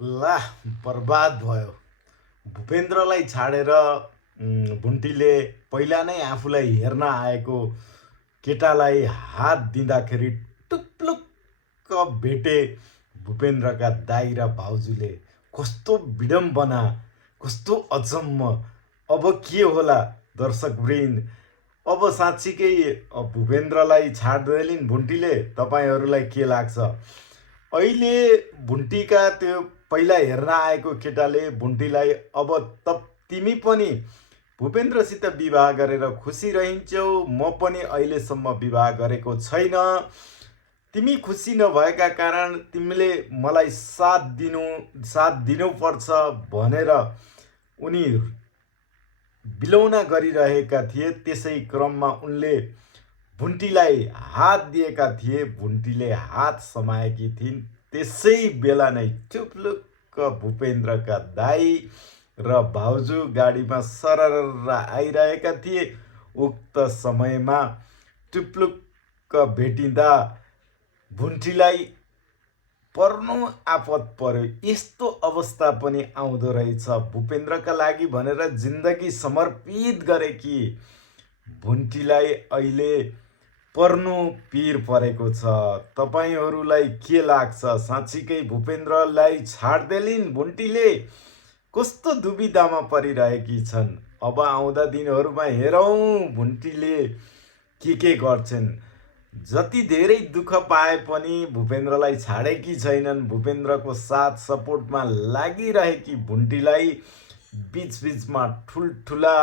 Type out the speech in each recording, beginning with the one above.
ला बर्बाद भयो। भूपेन्द्रलाई छाडेर भुन्टीले पहिला नै आफूलाई हेर्न आएको केटालाई हात दिँदाखेरि टुप्लुक्क भेटे भूपेन्द्रका दाइ र भाउजूले। कस्तो विडम्बना, कस्तो अचम्म! अब के होला दर्शकवृन्द? अब साँच्चीकै भूपेन्द्रलाई छाड्दैलिन् भुन्टीले। तपाईँहरूलाई के लाग्छ? अहिले भुन्टीका त्यो पहिला हेर्न आएको केटाले भुन्टीलाई अब त तिमी पनि भूपेन्द्रसित विवाह गरेर खुसी रहन्छौ, म पनि अहिलेसम्म विवाह गरेको छैन, तिमी खुसी नभएका कारण तिमीले मलाई साथ दिनुपर्छ भनेर उनी बिलौना गरिरहेका थिए। त्यसै क्रममा उनले भुन्टीलाई हात दिएका थिए। भुन्टीले हात समाएकी थिइन्। त्यसै बेला नै टुप्लुक्क भूपेन्द्रका दाइ र भाउजू गाडीमा सरर आइरहेका थिए। उक्त समयमा टुप्लुक्क भेटिँदा भुन्टीलाई पर्नु आपत पर्यो। यस्तो अवस्था पनि आउँदो रहेछ। भूपेन्द्रका लागि भनेर जिन्दगी समर्पित गरेकी भुन्टीलाई अहिले पर्नु पीर परेको छ। तपाईँहरूलाई के लाग्छ? साँच्चीकै भूपेन्द्रलाई छाड्देलिन् भुन्टीले? कस्तो दुविधामा परिरहेकी छन्? अब आउँदा दिनहरूमा हेरौँ भुन्टीले के गर्छन्। जति धेरै दुःख पाए पनि भूपेन्द्रलाई छाडेकी छैनन्। भूपेन्द्रको साथ सपोर्टमा लागिरहेकी भुन्टीलाई बिचबिचमा ठुल्ठुला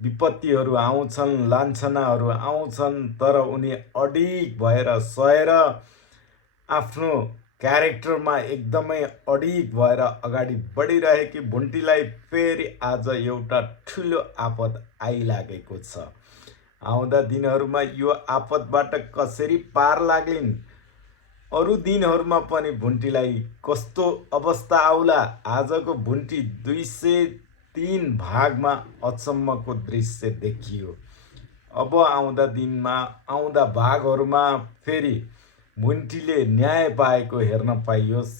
विपत्तिहरू आउँछन्, लान्छनाहरू आउँछन्, तर उनी अडिग भएर सहेर आफ्नो क्यारेक्टरमा एकदमै अडिग भएर अगाडि बढिरहेकी भुन्टीलाई फेरि आज एउटा ठुलो आपद आइलागेको छ। आउँदा दिनहरूमा यो आपतबाट कसरी पार लाग्लिन्? अरू दिनहरूमा पनि भुन्टीलाई कस्तो अवस्था आउला? आजको भुन्टी 203 भागमा अचम्मको दृश्य देखियो। अब आउँदा भागहरूमा फेरि भुन्टीले न्याय पाएको हेर्न पाइयोस्,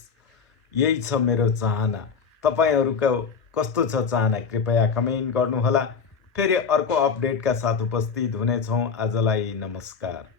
यही छ मेरो चाहना। तपाईँहरूको कस्तो छ चाहना? कृपया कमेन्ट गर्नुहोला। फेरि अर्को अपडेटका साथ उपस्थित हुनेछौँ। आजलाई नमस्कार।